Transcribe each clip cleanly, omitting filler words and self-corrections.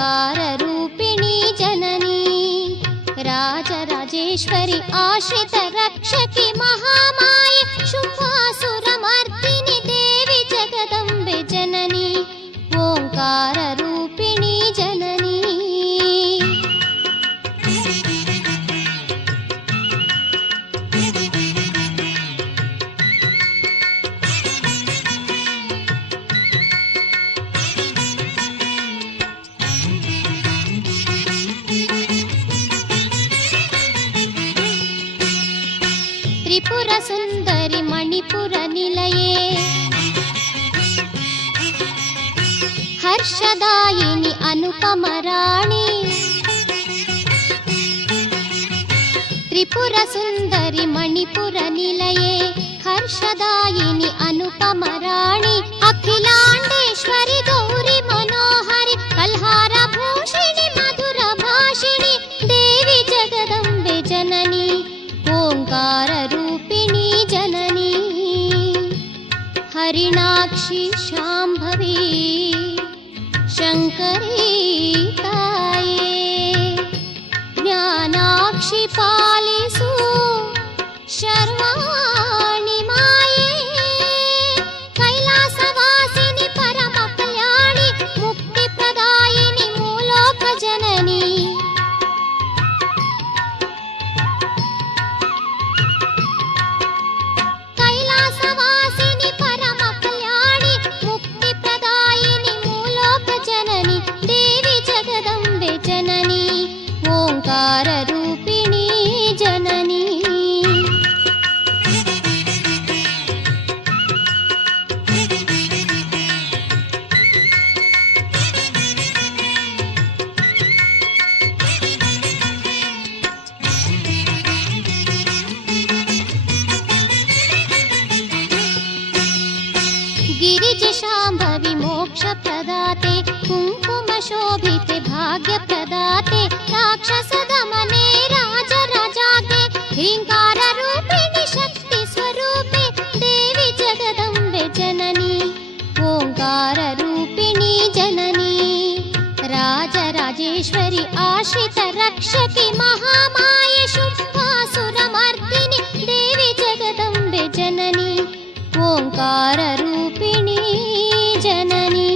ओङ्काररूपिणी जननी राजराजेश्वरि आश्रित रक्षकि महामाये शुम्भासुरमर्दिनि देवि जगदम्बे जननी ओङ्काररूपिणी जननी त्रिपुर सुंदरी मणिपुर निलये हर्षदायिनी अनुपम राणी त्रिपुर सुंदरी मणिपुर निलये हर्षदायिनी अनुपम राणी अखिलांडेश्वरी गौरी मनोहरी कल्हार भूषिणी मधुर भाषिणी देवी जगदम्बे जननी ओङ्काररूपिणी जननी हरिणाक्षी शाम्भवी शङ्करी ताये ज्ञानाक्षी पालिसु शर्वाणि माये कैलासवासिनि परम कल्याणि मुक्तिप्रदायिनि मूलोक जननी कैलासवासिनि परम कल्याणि मुक्तिप्रदायिनि मूलोक जननी देवी जगदम्बे जननी ओङ्काररूपिणी जननी गिरिज शाम्भवी मोक्ष प्रदाते कुङ्कुम शोभिते भाग्य प्रदाते राक्षस दमने राज राजाते ह्रीङ्कार रूपिणि शक्ति स्वरूपे देवी जगदम्बे जननी ओङ्कार रूपिणी जननी राजराजेश्वरि आश्रित रक्षकि महामाये शुम्भासुरमर्दिनि देवी जगदम्बे जननी ओङ्काररूपिणी जननी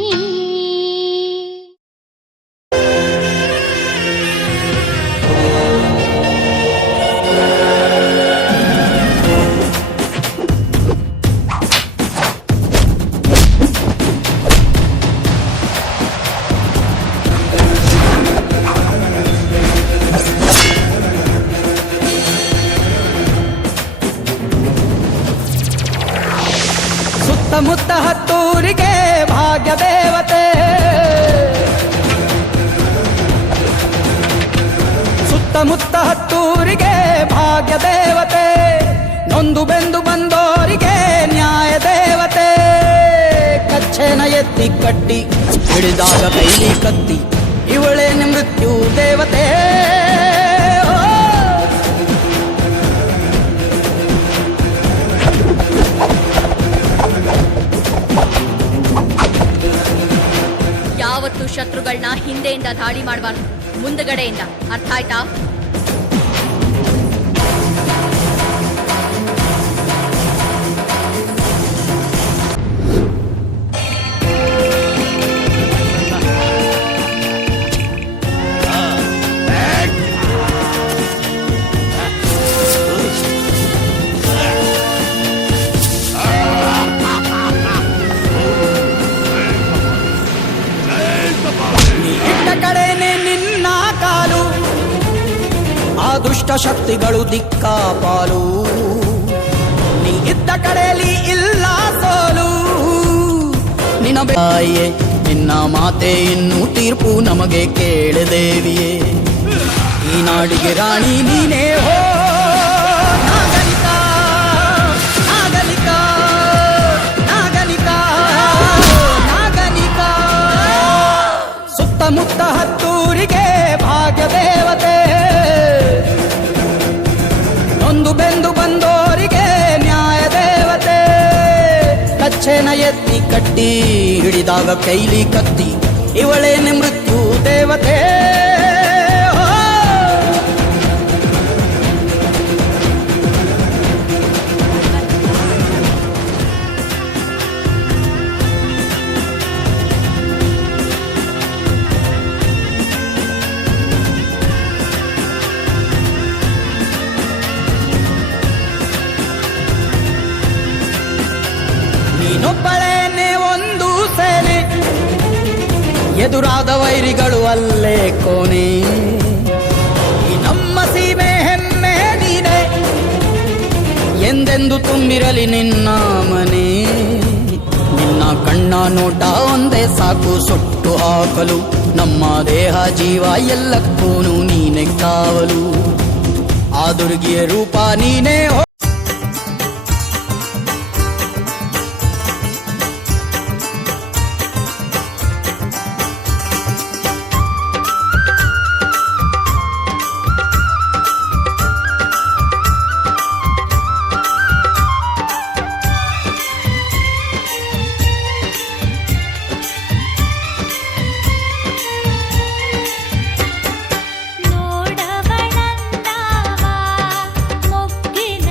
ಸುತ್ತಮುತ್ತ ಹತ್ತೂರಿಗೆ ಭಾಗ್ಯ ದೇವತೆ ಸುತ್ತಮುತ್ತ ಹತ್ತೂರಿಗೆ ಭಾಗ್ಯ ದೇವತೆ ನೊಂದು ಬೆಂದು ಬಂದೋರಿಗೆ ನ್ಯಾಯ ದೇವತೆ ಕಚ್ಚೆನ ಎತ್ತಿ ಕಟ್ಟಿ ಹಿಡಿದಾಗ ಕೈಲಿ ಕತ್ತಿ ಇವಳೇನೆ ಮೃತ್ಯು ದೇವತೆ ಯಾವತ್ತು ಶತ್ರುಗಳನ್ನ ಹಿಂದೆಯಿಂದ ದಾಳಿ ಮಾಡಬಾರ್ದು, ಮುಂದಗಡೆಯಿಂದ. ಅರ್ಥ ಆಯ್ತಾ? ದುಷ್ಟ ಶಕ್ತಿಗಳು ದಿಕ್ಕಾಪಾಲು, ನೀ ಇದ್ದ ಕಡೆಯಲ್ಲಿ ಇಲ್ಲ ಸೋಲು. ನಿನ್ನ ಬಾಯೇ ನಿನ್ನ ಮಾತೆ ಇನ್ನು ತೀರ್ಪು ನಮಗೆ ಕೇಳದೇವಿಯೇ. ಈ ನಾಡಿಗೆ ರಾಣಿ ನೀನೇ ಹೋ ನಾಗಲಿಕ ನಾಗಲಿಕ ನಾಗಲಿಕ ನಾಗಲಿಕ. ಸುತ್ತಮುತ್ತ ಹತ್ತೂರಿಗೆ ಭಾಗ್ಯ ದೇವತೆ, ನೊಂದು ಬೆಂದು ಬಂದೋರಿಗೆ ನ್ಯಾಯ ದೇವತೆ. ಕಚ್ಚೆನ ಎತ್ತಿ ಕಟ್ಟಿ ಹಿಡಿದಾಗ ಕೈಲಿ ಕತ್ತಿ ಇವಳೇನೆ ಮೃತ್ಯು ದೇವ ದೇವತೆ ಓ! ನೀನೊಬ್ಬಳೇನೆ ಒಂದು ಸೇನೆ, ಎದುರಾದ ವೈರಿಗಳು ಅಲ್ಲೇ ಕೋನೆ. ಈ ನಮ್ಮ ಸೀಮೆ ಹೆಮ್ಮೆ ನೀನೆ, ಎಂದೆಂದು ತುಂಬಿರಲಿ ನಿನ್ನ ಮನೆ. ನಿನ್ನ ಕಣ್ಣ ನೋಟ ಒಂದೇ ಸಾಕು ಸುಟ್ಟು ಹಾಕಲು, ನಮ್ಮ ದೇಹ ಜೀವ ಎಲ್ಲಕ್ಕೂನು ನೀನೆ ಕಾವಲು. ಆ ದುರ್ಗಿಯ ರೂಪ ನೀನೇ ನೋಡವಳಂದಾವ ಮೊಗ್ಗಿನ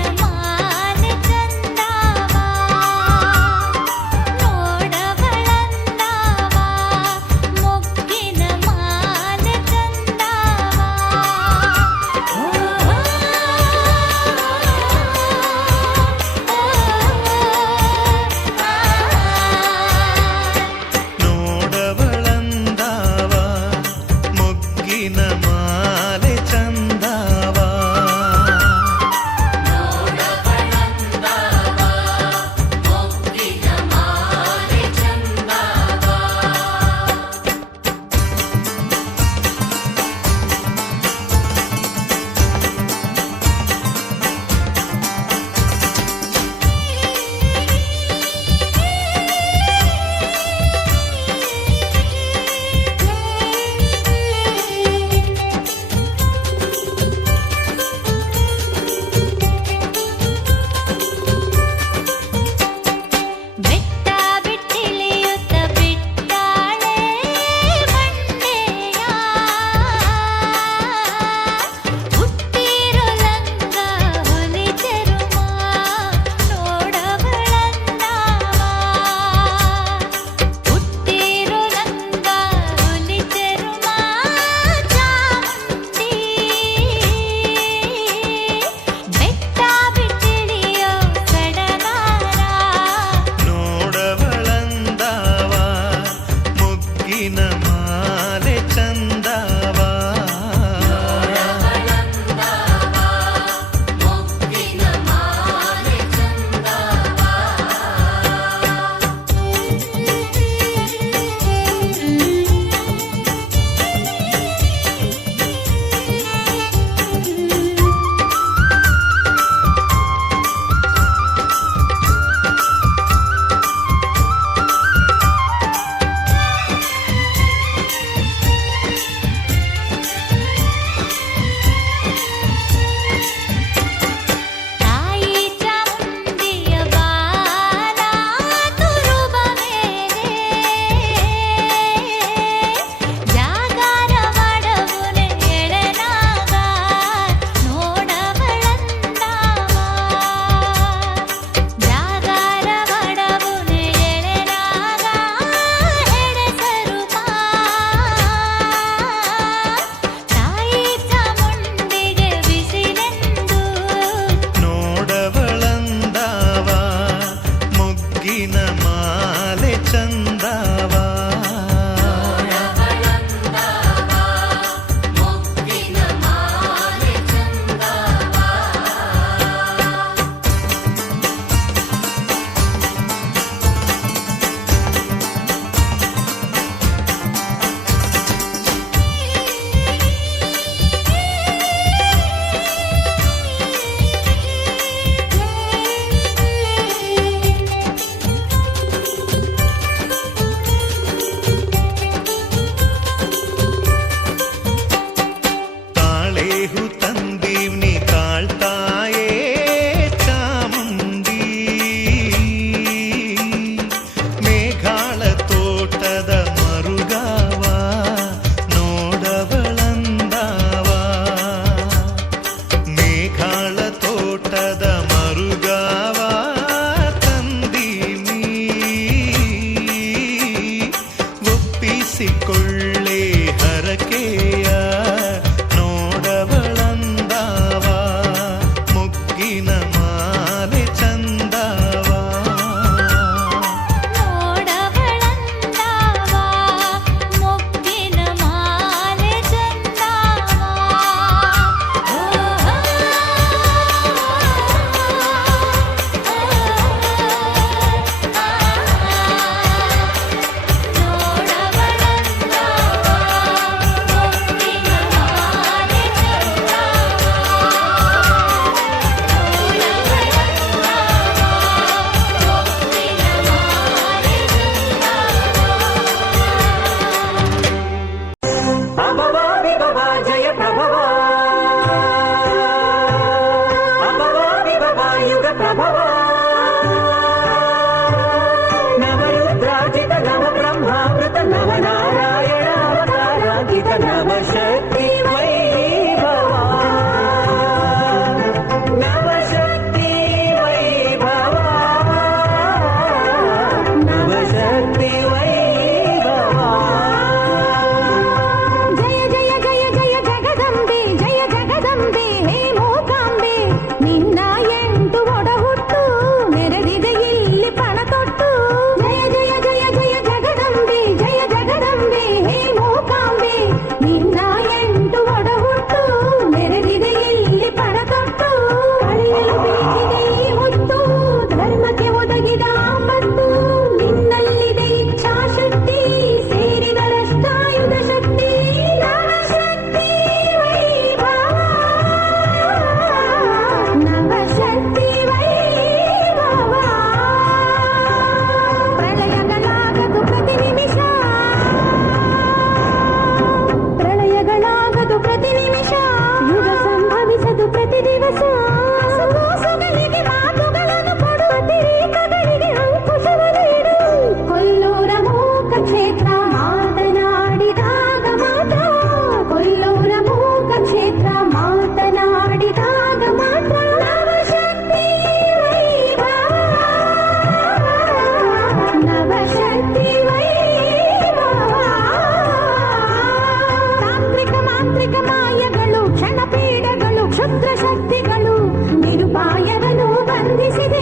ಕ್ಷುದ್ರ ಶಕ್ತಿಗಳು ನಿರುಪಾಯರನ್ನು ಬಂಧಿಸಿದೆ,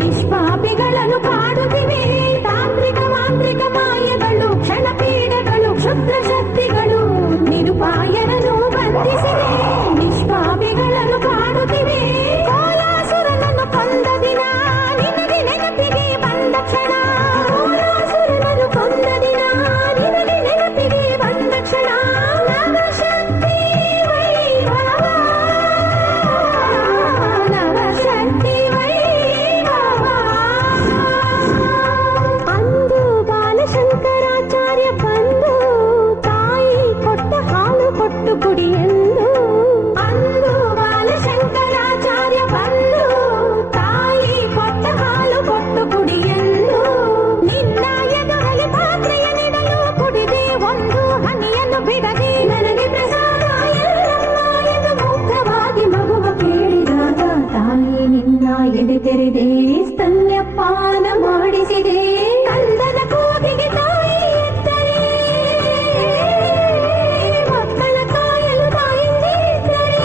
ನಿಷ್ಪಾಪಿಗಳನ್ನು ಕಾಡುತ್ತಿವೆ. ತಾಂತ್ರಿಕ ಮಾಂತ್ರಿಕ ಮಾಯಗಳು ಕ್ಷಣಪೀಡಗಳು ಕ್ಷುದ್ರ ಶಕ್ತಿಗಳು ನಿರುಪಾಯರನ್ನು ಬಂಧಿಸಿದೆ, ನಿಷ್ಪಾಪಿಗಳನ್ನು ಕಾಡುತ್ತಿವೆ. ಕೋಲಾಸುರನನ್ನು ಕೊಂದ ದಿನ ನಿನಗೆ ನೆನಪಿಗೆ ಬಂದ ಕ್ಷಣ, ಕೋಲಾಸುರನನ್ನು ಕೊಂದ ದಿನ ನಿನಗೆ ನೆನಪಿಗೆ ಬಂದ ಕ್ಷಣ. ನವಶಕ್ತಿ ವೈಭವ, ನವಶಕ್ತಿ ವೈಭವ. ಅಂದು ಬಾಲಶಂಕರಾಚಾರ್ಯ ಬಂದು ತಾಯಿ ಕೊಟ್ಟ ಹಾಲು ಕೊಟ್ಟು ಕುಡಿಯೆಂದು, ಅಂದು ಬಾಲಶಂಕರಾಚಾರ್ಯ ಬಂದು ತಾಯಿ ಕೊಟ್ಟ ಹಾಲು ಕೊಟ್ಟು ಕುಡಿಯೆಂದು. ನಿನ್ನ ಎದುರಲ್ಲಿ ಪಾತ್ರೆಯ ನೀಡಲು ಕುಡಿದೆ ಒಂದು ಹನಿಯನ್ನು ಬಿಡದೆ, ನನಗೆ ಪ್ರಸಾದ ಎಲ್ಲಮ್ಮ ಎಂದು ಮುಗ್ಧವಾಗಿ ಮಗುವ ಕೇಳಿದಾಗ ತಾಯಿ ನಿನ್ನ ಎದೆ ತೆರೆದೆ, ಸ್ತನ್ಯಪಾನ ಮಾಡಿಸಿದೆ. ಕಂದನ ಕೂಗಿಗೆ ತಾಯಿ ಎತ್ತರೆ, ಮಕ್ಕಳ ಕಾಯಲು ತಾಯಿಯೇ ಇದ್ದರೆ.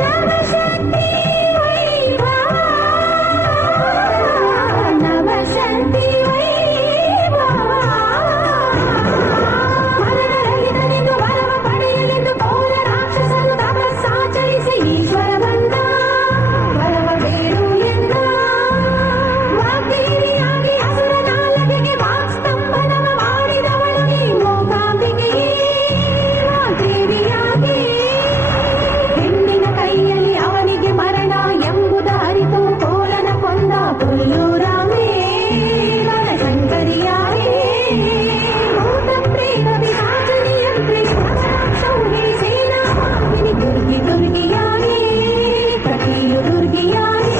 ನವಶಕ್ತಿ ವೈಭವ, ನವಶಕ್ತಿ ವೈಭವ. ಮರಣರಹಿತನೆಂದು ವರವ ಪಡೆಯಲೆಂದು ಘೋರ ರಾಕ್ಷಸರು ತಪಸ್ಸಾಚರಿಸಿ ಈಶ್ವರ ಬಂದ, ವರವ ಬೇರು ಎಂದ. ವಾಗ್ದೇವಿಯಾಗಿ ಅಸುರ ನಾಲಗೆಗೆ ವಾಕ್ಸ್ತಂಭನವ ಮಾಡಿದವಳು ನೀ ಮೂಕಾಂಬಿಕೆಯೇ. ವಾಗ್ದೇವಿಯಾಗಿ ಹೆಣ್ಣಿನ ಕೈಯಲ್ಲಿ ಅವನಿಗೆ ಮರಣ ಎಂಬುದ ಅರಿತು ಕೋಲನ ಕೊಂದ ಕೊಲ್ಲೂರಾಮೇ. ಶಂಕರಿಯಾಗಿ ಭೂತ ಪ್ರೇತ ವಿನಾಶನಿಯಂತ್ರಿ ಶ್ಮಶಾಕ್ಷೌಹಿ ಸೇನಾಮಾಲಿನಿ ದುರ್ಗಿ ದುರ್ಗಿಯಾಗಿ ಕಟಿಯು ದುರ್ಗಿಯಾಗಿ.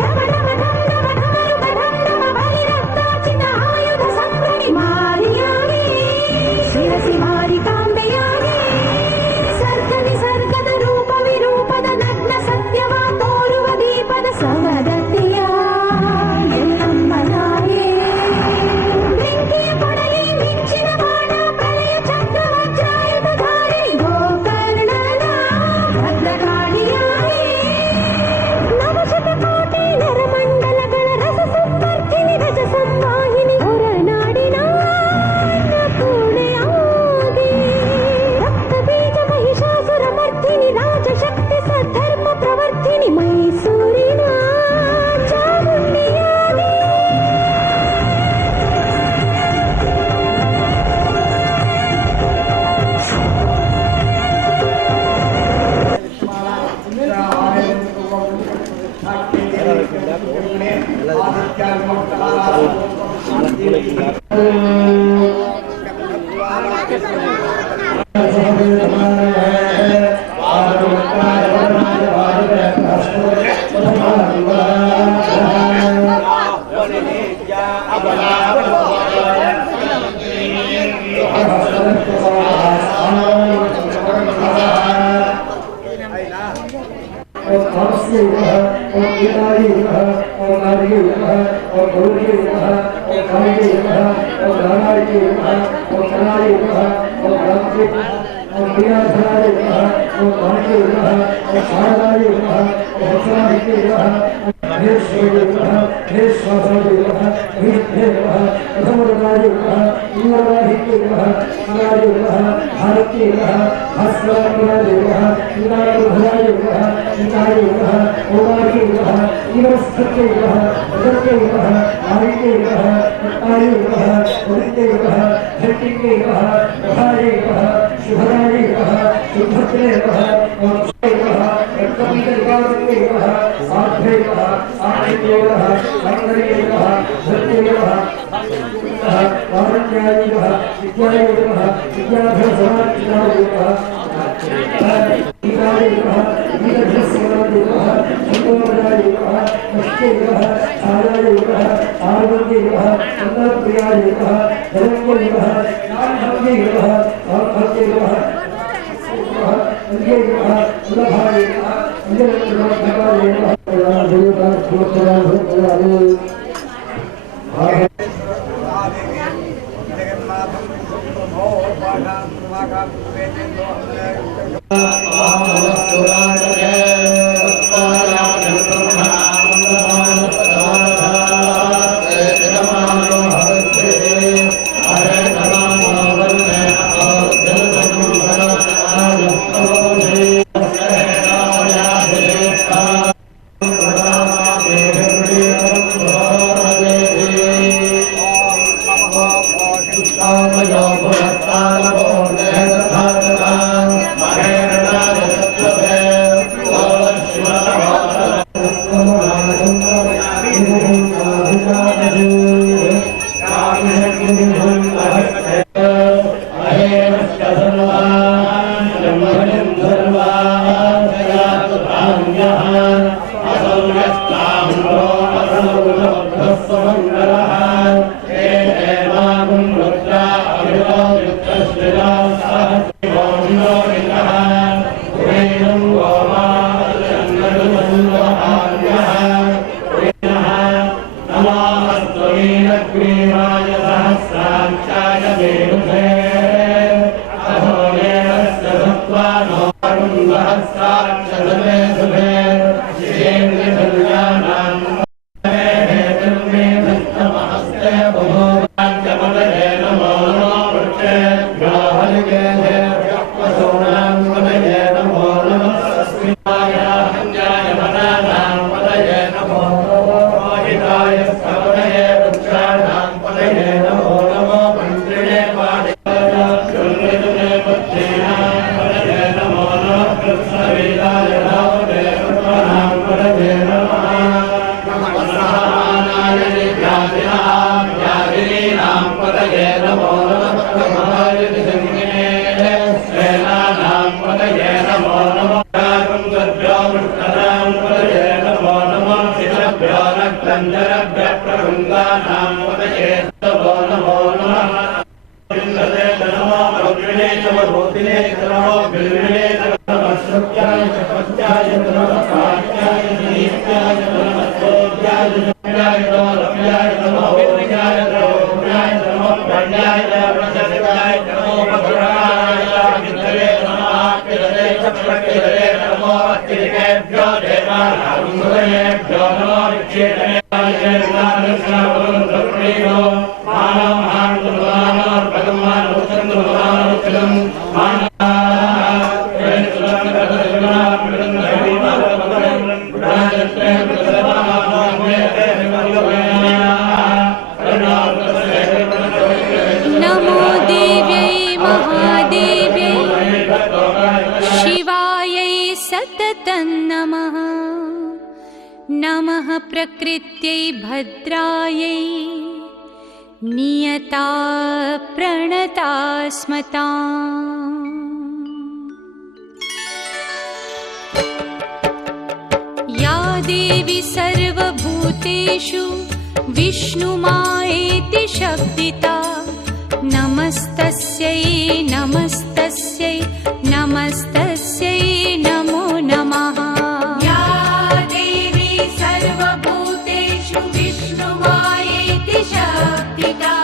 ಢಮ ಢಮ ಢಮ ಢಮ ಢಮರುಗ ಢಮ ಢಮ ಬಲಿರಕ್ತಾಚಿನ ಆಯುಧ ಸಂಭ್ರಣಿ ಮಾರಿಯಾಗಿ ಶಿರಸಿ ಮಾರಿಕಾಂಬೆಯಾಗಿ. ಸರ್ಗ ನಿಸರ್ಗದ ರೂಪ ವಿರೂಪದ ನಗ್ನ ಸತ್ಯವ ತೋರುವ ದೀಪದ ಸವದತ್ತಿಯ ಎಲ್ಲಮ್ಮನಾಯೇ. ಬೆಂಕಿಯ ಕೊಡಲಿ ಮಿಂಚಿನ ಬಾಣ ಪ್ರಳಯ ಚಕ್ರ ವಜ್ರಾಯುಧ ಧಾರಿ ಗೋಕರ್ಣನ ಭದ್ರಕಾಳಿಯಾಗಿ. ನವಶತಕೋಟಿ ನರಮಂಡಲಗಳ ರಸ ಸಂವರ್ಧಿನಿ ರಜ ಸಂವಾಹಿನಿ ಹೊರನಾಡಿನ ಅನ್ನಪೂರ್ಣೆಯಾಗಿ. ರಕ್ತ ಬೀಜ ಮಹಿಷಾಸುರ ಮರ್ಧಿನಿ ರಾಜಶಕ್ತಿ ಸದ್ಧರ್ಮ ಪ್ರವರ್ಧಿನಿ ಮೈಸೂರಿನ ಚಾಮುಂಡಿಯಾಗಿ. जगन्नाथ नमो देव्यै महादेव्यै शिवायै सततं नमः। नमः प्रकृत्यै भद्रायै नियता प्रणता स्मताम्। या देवी सर्वभूतेषु विष्णुमायेति शब्दिता नमस्तस्यै नमस्तस्यै नमस्तस्यै नमो नमः। या देवी सर्वभूतेषु विष्णुमायेति शब्दिता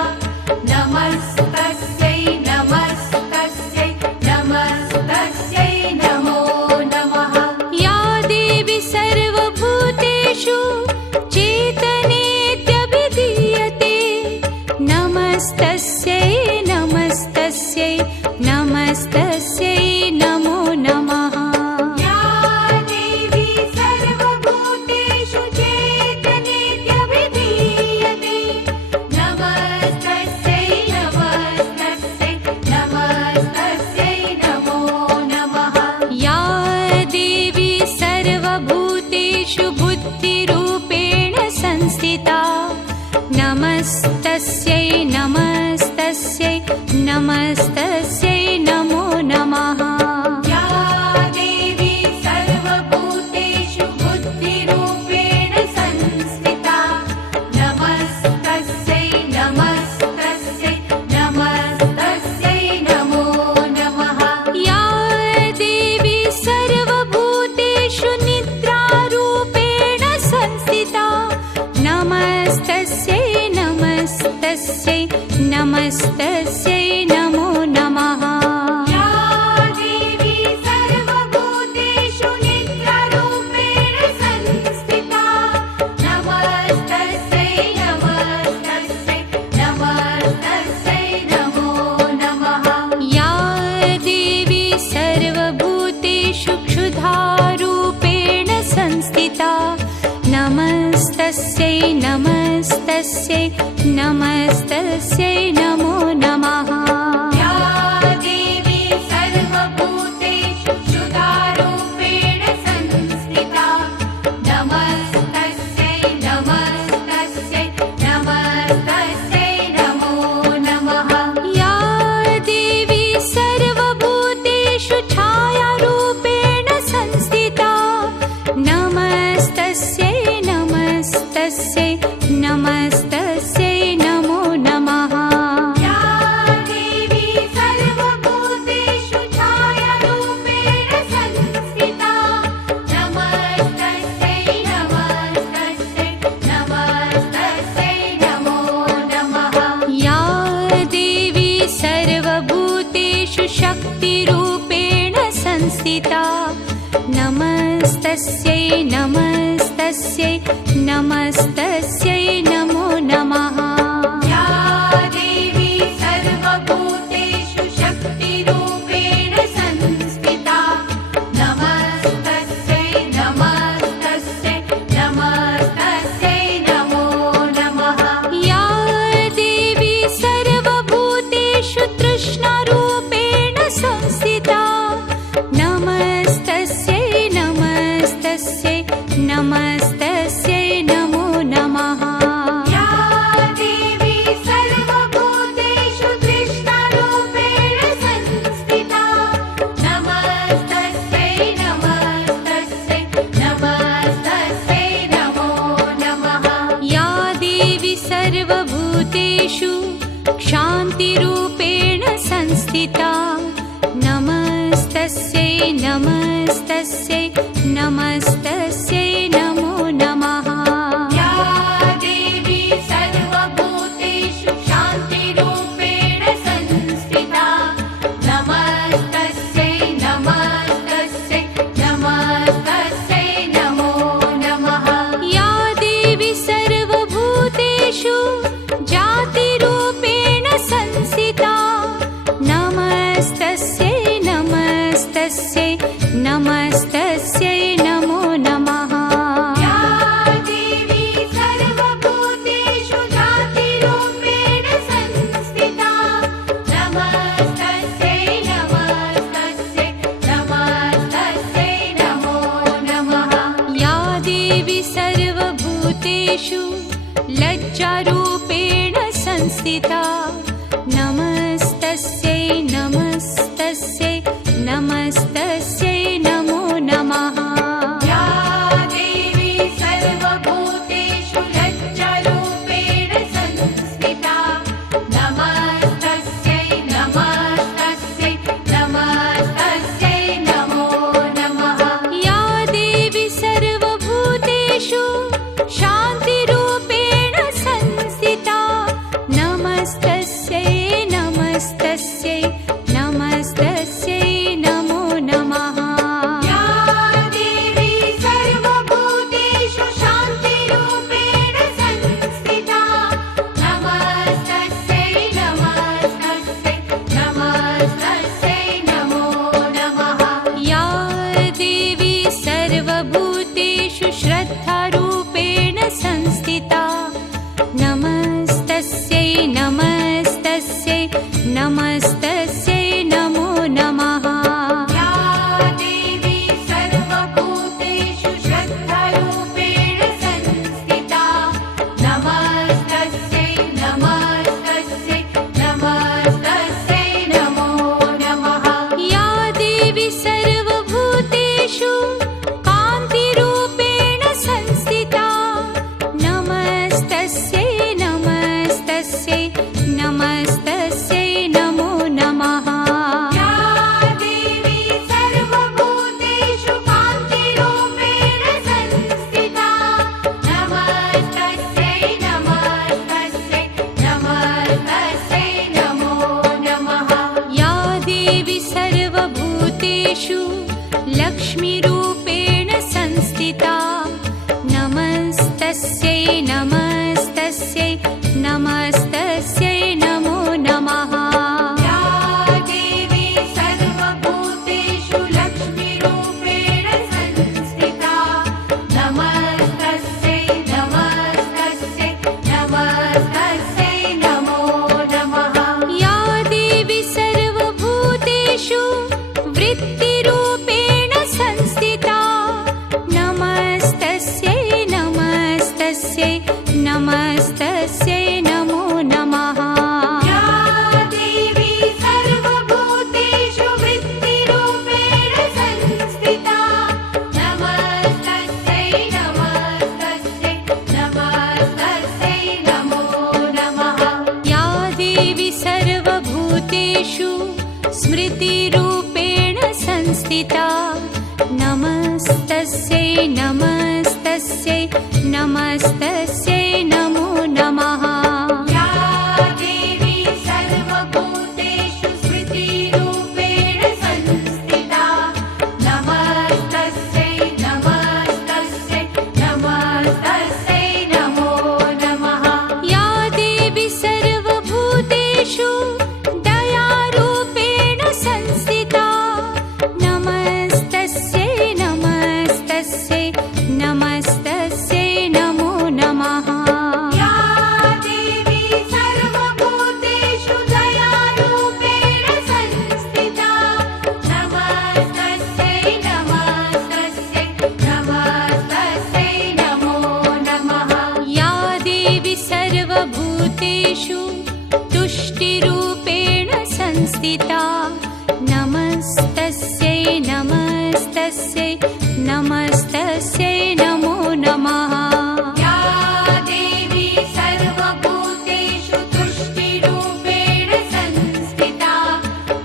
नमस्तस्यै नमस्तस्यै नमस्तस्यै नमो नमः। या देवी सर्वभूतेषु चेतनेत्यभिधीयते नमस्तस्यै नमस्तस्यै नमस्तस्यै नमो नमः। या देवी सर्वभूतेषु चेतनेत्यभिधीयते नमस्तस्यै नमस्तस्यै नमस्तस्यै नमो नमः। या देवी सर्वभूतेषु बुद्धिरूपेण संस्थिता नमस्तस्यै नमस्तस्यै नमस्तस्यै नमो नमः। या देवी सर्वभूतेषु बुद्धिरूपेण संस्थिता नमस्तस्यै नमस्तस्यै नमस्तस्यै नमो नमः। या देवी सर्वभूतेषु निद्रारूपेण संस्थिता नमस्तस्यै नमस्तस्यै नमस्तस्यै नमो नमः। या देवी सर्वभूतेषु निद्रारूपेण संस्थिता नमस्तस्यै नमस्तस्यै नमस्तस्यै नमो नमः। या देवी सर्वभूतेषु क्षुधारूपेण संस्थिता नमस्तस्यै नमस्तस्यै नमस्तस्यै नमो नमः। सर्वभूतेषु शक्तिरूपेण संस्थिता नमस्तस्यै नमस्तस्यै नमस्तस्यै नमो नमः या देवी सर्वभूतेषु शक्तिरूपेण संस्थिता नमस्तस्यै नमस्तस्यै नमस्तस्यै नमो नमः या देवी सर्वभूतेषु तृष्णारूपेण संस्थिता नमस्तस्यै नमस्तस्यै नमस्तस्यै नमो नमः या देवी सर्वभूतेषु तृष्णारूपेण संस्थिता नमस्तस्यै नमस्तस्यै नमस्तस्यै नमो नमः या देवी सर्वभूतेषु क्षान्तिरूपेण संस्थिता नमस्तस्यै नमस्तस्यै नमस्तस्यै नमो नमः या देवी सर्वभूतेषु शान्तिरूपेण संस्थिता नमस्तस्यै नमस्तस्यै नमस्तस्यै नमो नमः या देवी सर्वभूतेषु जातिरूपेण संस्थिता नमस्तस्यै नमस्तस्यै नमस्तस्यै नमो नमः या देवी सर्वभूतेषु जातिरूपेण संस्थिता नमस्तस्यै नमस्तस्यै नमस्तस्यै नमो नमः या देवी सर्वभूतेषु लज्जारूपेण संस्थिता नमस्तस्यै नमस्तस्यै नमस्तस्यै नमो नमः या देवी सर्वभूतेषु लज्जारूपेण संस्थिता नमस्तस्यै नमस्तस्यै नमस्तस्यै नमो नमः या देवी सर्वभूतेषु शान्तिरूपेण संस्थिता नमस्तस्यै नमस्तस्यै नमस्तस्यै नमो नमः या देवी सर्वभूतेषु शान्तिरूपेण संस्थिता नमस्तस्यै नमस्तस्यै नमस्तस्यै नमो नमः या देवी सर्वभूतेषु श्रद्धारूपेण संस्थिता नमस्तस्यै नमस्तस्यै नमस्तस्यै नमो नमः या देवी सर्वभूतेषु श्रद्धारूपेण संस्थिता नमस्तस्यै नमस्तस्यै नमस्तस्यै नमो नमः या देवी सर्वभूतेषु कान्तिरूपेण संस्थिता नमस्तस्यै नमस्तस्यै नमस्तस्यै नमो नमः या देवी सर्वभूतेषु कान्तिरूपेण संस्थिता नमस्तस्यै नमस्तस्यै नमस्तस्यै नमो नमः या देवी सर्वभूतेषु लक्ष्मीरूपेण संस्थिता नमस्तस्यै नमस्तस्यै नमस्तस्यै नमो नमः या देवी सर्वभूतेषु लक्ष्मीरूपेण संस्थिता नमस्तस्यै नमस्तस्यै नमस्तस्यै नमो नमः या देवी सर्वभूतेषु वृत्तिरूपेण संस्थिता नमस्तस्यै नमस्तस्यै नमस्तस्यै नमो नमः या देवी सर्वभूतेषु वृत्तिरूपेण संस्थिता नमस्तस्यै नमस्तस्यै नमस्तस्यै नमो नमः या देवी सर्वभूतेषु स्मृतिरूपेण संस्थिता नमस्तस्यै नमस्तस्यै नमस्तस्यै नमो नमः या देवी सर्वभूतेषु स्मृतिरूपेण संस्थिता नमस्तस्यै नमस्तस्यै नमस्तस्यै नमो नमः या देवी सर्वभूतेषु तुष्टिरूपेण संस्थिता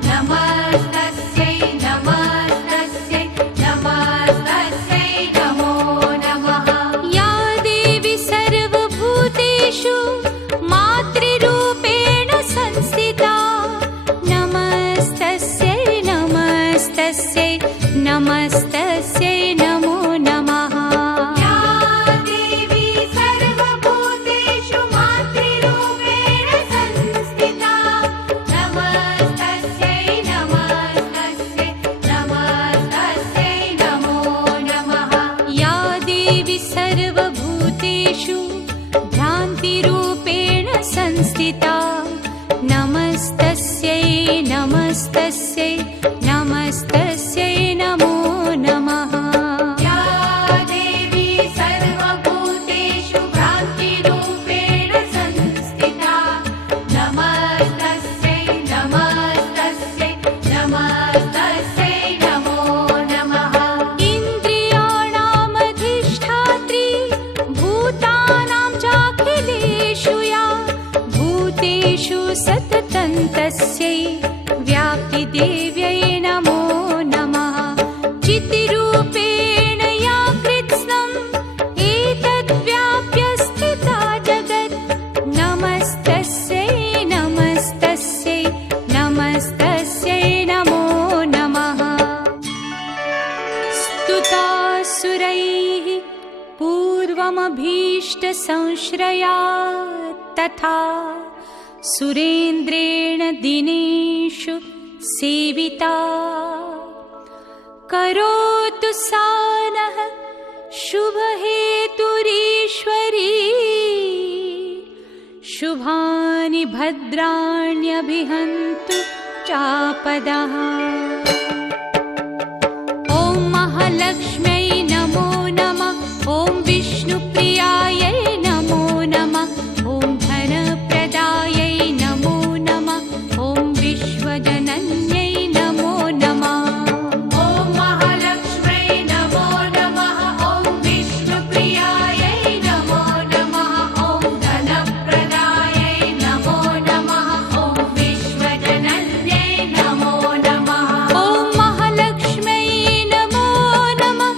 नमस्तस्यै नमस्तस्यै नमस्तस्यै नमो नमः या देवी सर्वभूतेषु मातृरूपेण संस्थिता नमस्तस्यै नमस्तस्यै नमस्तस्यै नमो नमः या देवी सर्वभूतेषु मातृरूपेण संस्थिता नमस्तस्यै नमस्तस्यै नमस्तस्यै नमो नमः या देवी सर्वभूतेषु भ्रान्तिरूपेण संस्थिता नमस्तस्यै नमस्तस्यै नमस्तस्यै नमो नमः या देवी सर्वभूतेषु भ्रान्तिरूपेण संस्थिता नमस्तस्यै नमस्तस्यै नमस्तस्यै नमो नमः इन्द्रियाणामधिष्ठात्री भूतानां चाखिलेषु या भूतेषु सततं तस्यै व्याप्तिदेव्यै नमो नमः चितिरूपेण या कृत्स्नम् एतद्व्याप्य स्थिता जगत् नमस्तस्यै नमस्तस्यै नमस्तस्यै नमो नमः स्तुतासुरैः पूर्वमभीष्टसंश्रया तथा सुरेन्द्रेण दिनेषु सेविता करोतु सा नः शुभहेतुरीश्वरी शुभानि भद्राण्यभिहन्तु चापदः ॐ महालक्ष्म्यै नमो नमः ॐ विष्णुप्रियायै नमो नमः ॐ धनप्रदायै नमो नमः ॐ विश्वजनन्यै नमो नमः ॐ महालक्ष्म्यै नमो नमः ॐ विष्णुप्रियायै नमो नमः ॐ धनप्रदायै नमो नमः ॐ विश्वजनन्यै नमो नमः ॐ महालक्ष्म्यै नमो नमः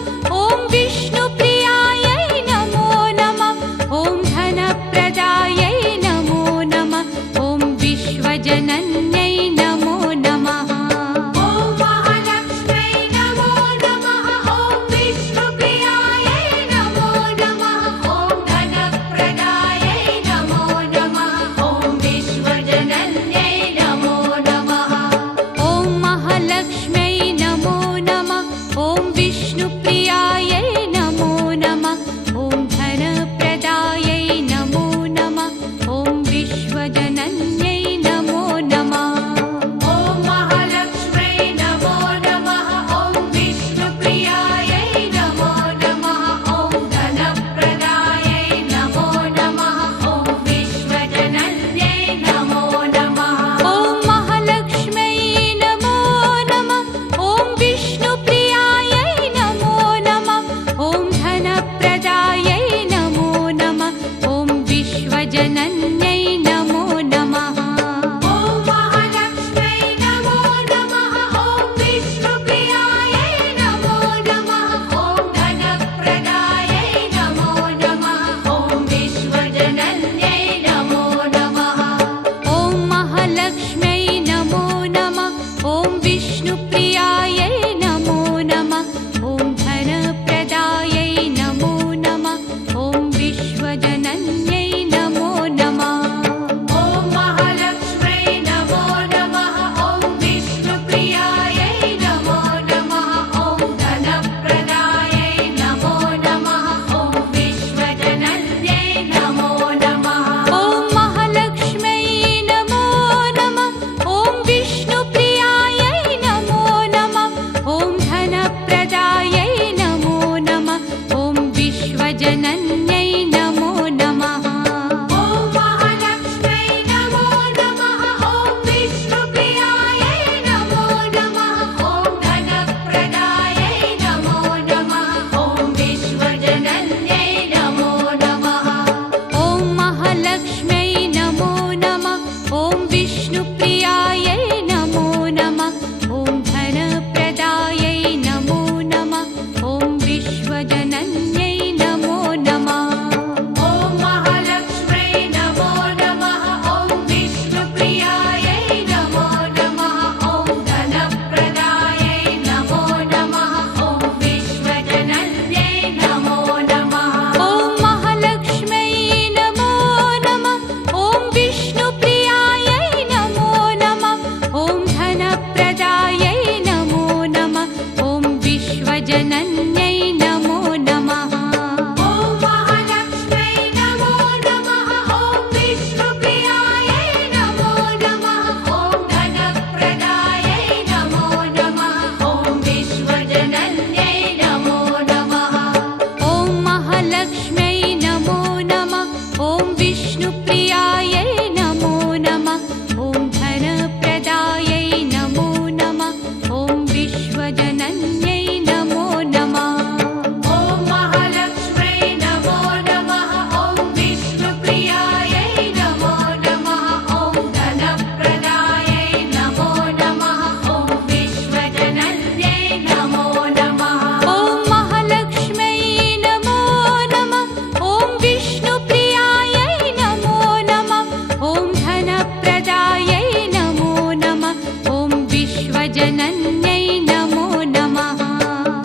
विश्वजनन्यै नमो नमः।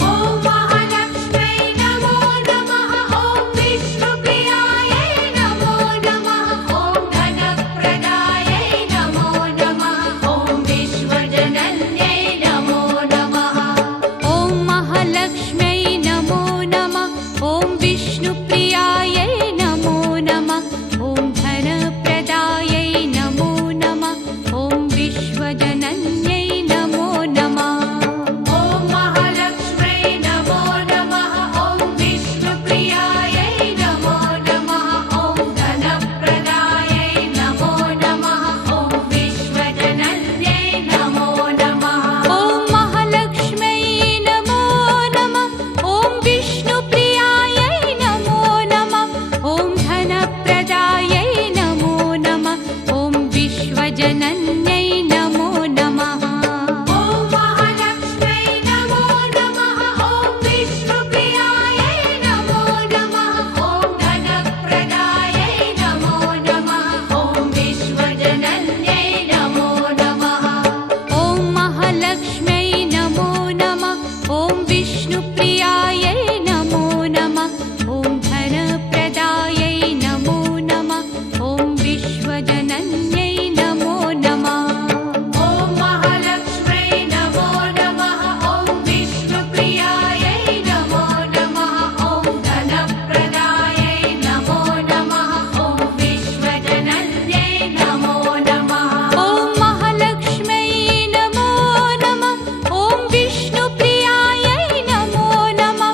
ॐ महालक्ष्म्यै नमो नमः। ॐ विष्णुप्रियायै नमो नमः। ॐ धनप्रदायै नमो नमः। ॐ विश्वजनन्यै नमो नमः। ॐ महालक्ष्म्यै नमो नमः। ॐ विष्णुप्रियायै नमो नमः। ॐ धनप्रदायै नमो नमः। ॐ विश्वजनन्यै नमो नमः। ॐ महालक्ष्म्यै नमो नमः। ॐ विष्णुप्रियायै नमो नमः। ॐ धनप्रदायै नमो नमः। ॐ विश्वजनन्यै नमो नमः। ॐ महालक्ष्म्यै नमो नमः। ॐ विष्णुप्रियायै नमो नमः। ॐ धनप्रदायै नमो नमः। ॐ विश्वजनन्यै नमो नमः। ॐ महालक्ष्म्यै नमो नमः। ॐ विष्णुप्रियायै नमो नमः। ॐ धनप्रदायै नमो नमः। ॐ विश्वजनन्यै नमो नमः। ॐ महालक्ष्म्यै नमो नमः। ॐ विष्णुप्रियायै नमो नमः। ॐ धनप्रदायै नमो नमः। ॐ विश्वजनन्यै नमो नमः। ॐ महालक्ष्म्यै नमो नमः। ॐ विष्णुप्रियायै नमो नमः। ॐ धनप्रदायै नमो नमः। ॐ विश्वजनन्यै नमो नमः। ॐ महालक्ष्म्यै नमो नमः। ॐ विष्णुप्रियायै नमो नमः।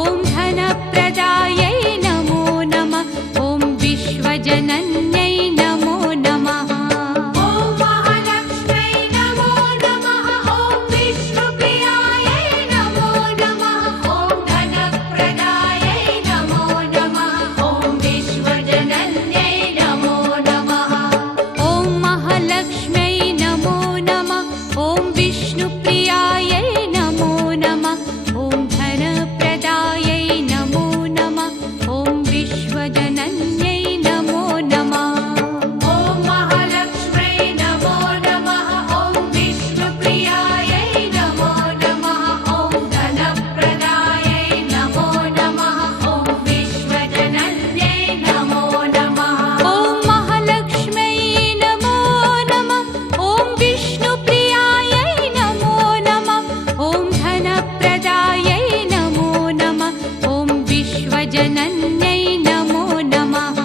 ॐ धनप्रदायै नमो नमः। ॐ विश्वजनन्यै नमो नमः। ॐ महालक्ष्म्यै नमो नमः। ॐ विष्णुप्रियायै नमो नमः। ॐ धनप्रदायै नमो नमः। ॐ विश्वजनन्यै नमो नमः। ॐ महालक्ष्म्यै नमो नमः। ॐ विष्णुप्रियायै नमो नमः। ॐ धनप्रदायै नमो नमः। ॐ विश्वजनन्यै नमो नमः। ॐ महालक्ष्म्यै नमो नमः। ॐ विष्णुप्रियायै नमो नमः। ॐ धनप्रदायै नमो नमः। ॐ विश्वजनन्यै नमो नमः। ॐ महालक्ष्म्यै नमो नमः। ॐ विष्णुप्रियायै नमो नमः। ॐ धनप्रदायै नमो नमः। ॐ विश्वजनन्यै नमो नमः।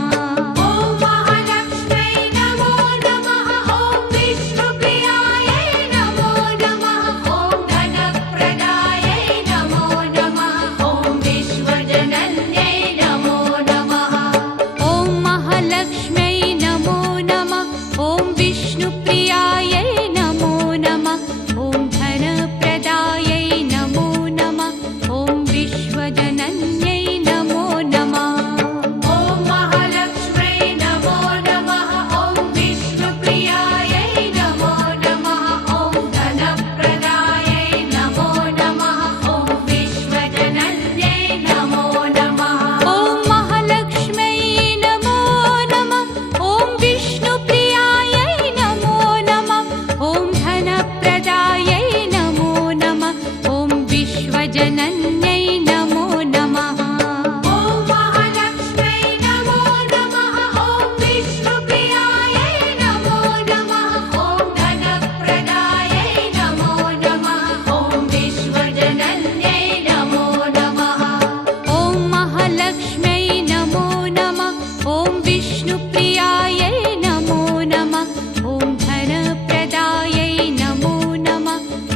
ॐ महालक्ष्म्यै नमो नमः। ॐ विष्णुप्रियायै नमो नमः। ॐ धनप्रदायै नमो नमः। ॐ विश्वजनन्यै नमो नमः। ॐ महालक्ष्म्यै नमो नमः। ॐ विष्णुप्रियायै नमो नमः। ॐ धनप्रदायै नमो नमः। ॐ विश्वजनन्यै नमो नमः। ॐ महालक्ष्म्यै नमो नमः। ॐ विष्णुप्रियायै नमो नमः। ॐ धनप्रदायै नमो नमः। ॐ विश्वजनन्यै नमो नमः। ॐ महालक्ष्म्यै नमो नमः। ॐ विष्णुप्रियायै नमो नमः। ॐ धनप्रदायै नमो नमः। ॐ विश्वजनन्यै नमो नमः। ॐ महालक्ष्म्यै नमो नमः। ॐ विष्णुप्रियायै नमो नमः। ॐ धनप्रदायै नमो नमः। ॐ विश्वजनन्यै नमो नमः। ॐ महालक्ष्म्यै नमो नमः। ॐ विष्णुप्रियायै नमो नमः। ॐ धनप्रदायै नमो नमः।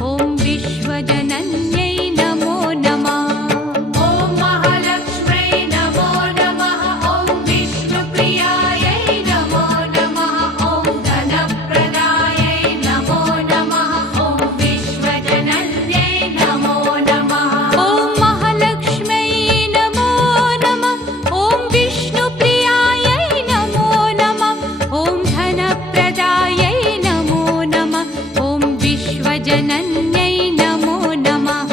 ॐ विश्वजनन्यै नमो नमः। ॐ महालक्ष्म्यै नमो नमः। ॐ विष्णुप्रियायै नमो नमः। ॐ धनप्रदायै नमो नमः। ॐ विश्वजनन्यै नमो नमः। ॐ महालक्ष्म्यै नमो नमः। ॐ विष्णुप्रियायै नमो नमः। ॐ धनप्रदायै नमो नमः। ॐ विश्वजनन्यै नमो नमः।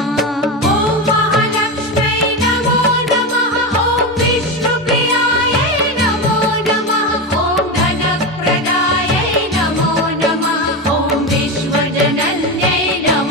ॐ महालक्ष्म्यै नमो नमः। ॐ विष्णुप्रियायै नमो नमः। ॐ धनप्रदायै नमो नमः। ॐ विश्वजनन्यै नमो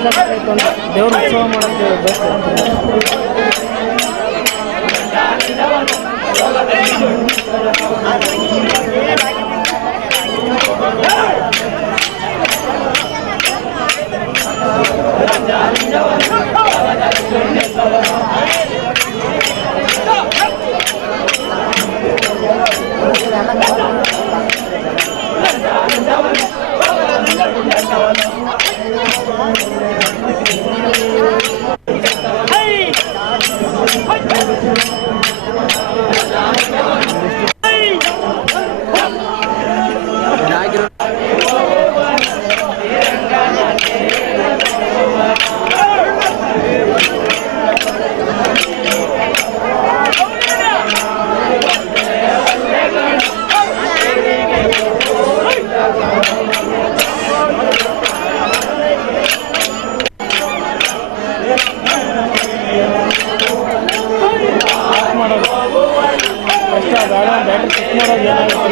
ಚಾರ್ಜ್ ಆಗ್ತಾಯಿತ್ತು ಅಂತ ದೇವ್ರ ಉತ್ಸವ ಮಾಡೋಕ್ಕೆ ಬೇಕು. ಬ್ಯಾಟ್ರಿ ಚೆಕ್ ಮಾಡೋದು ಏನಾಗುತ್ತೆ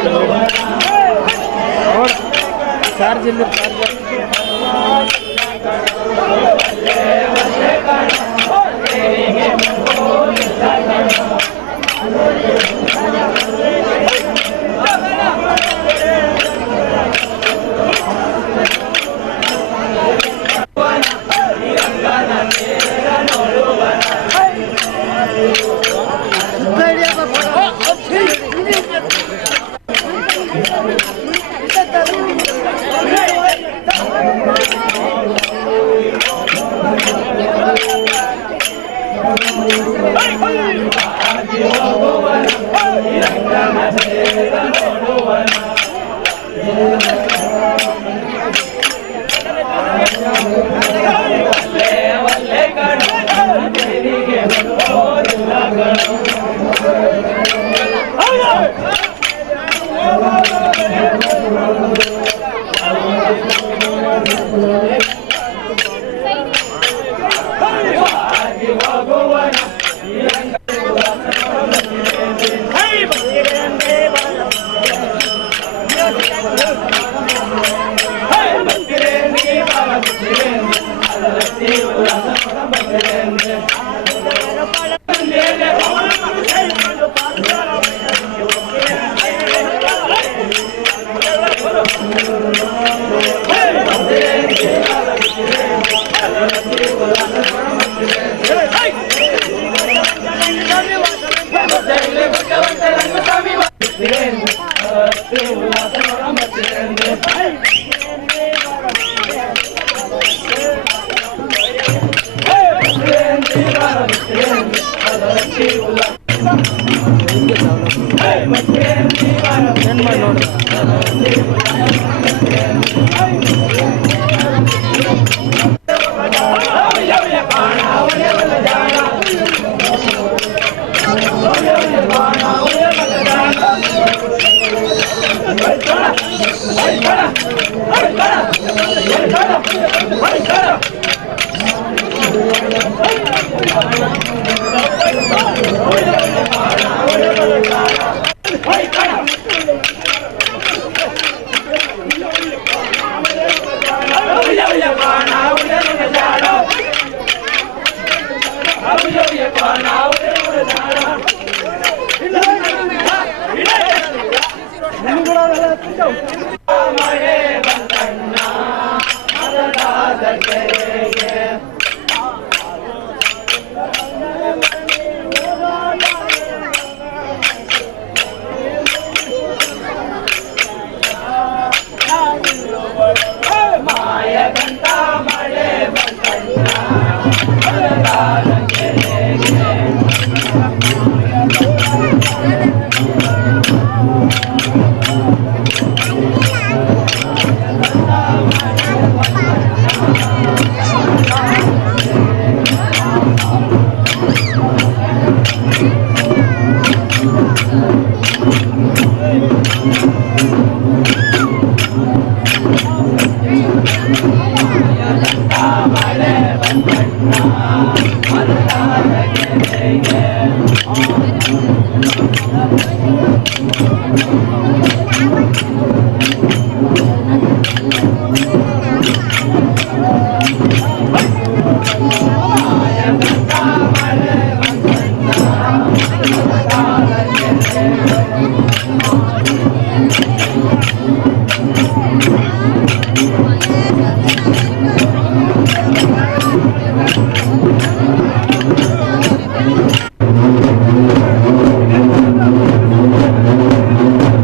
ಚಾರ್ಜ್ ಇಲ್ಲ ಏನು ಮಾಡಿ ನೋಡ್ರಿ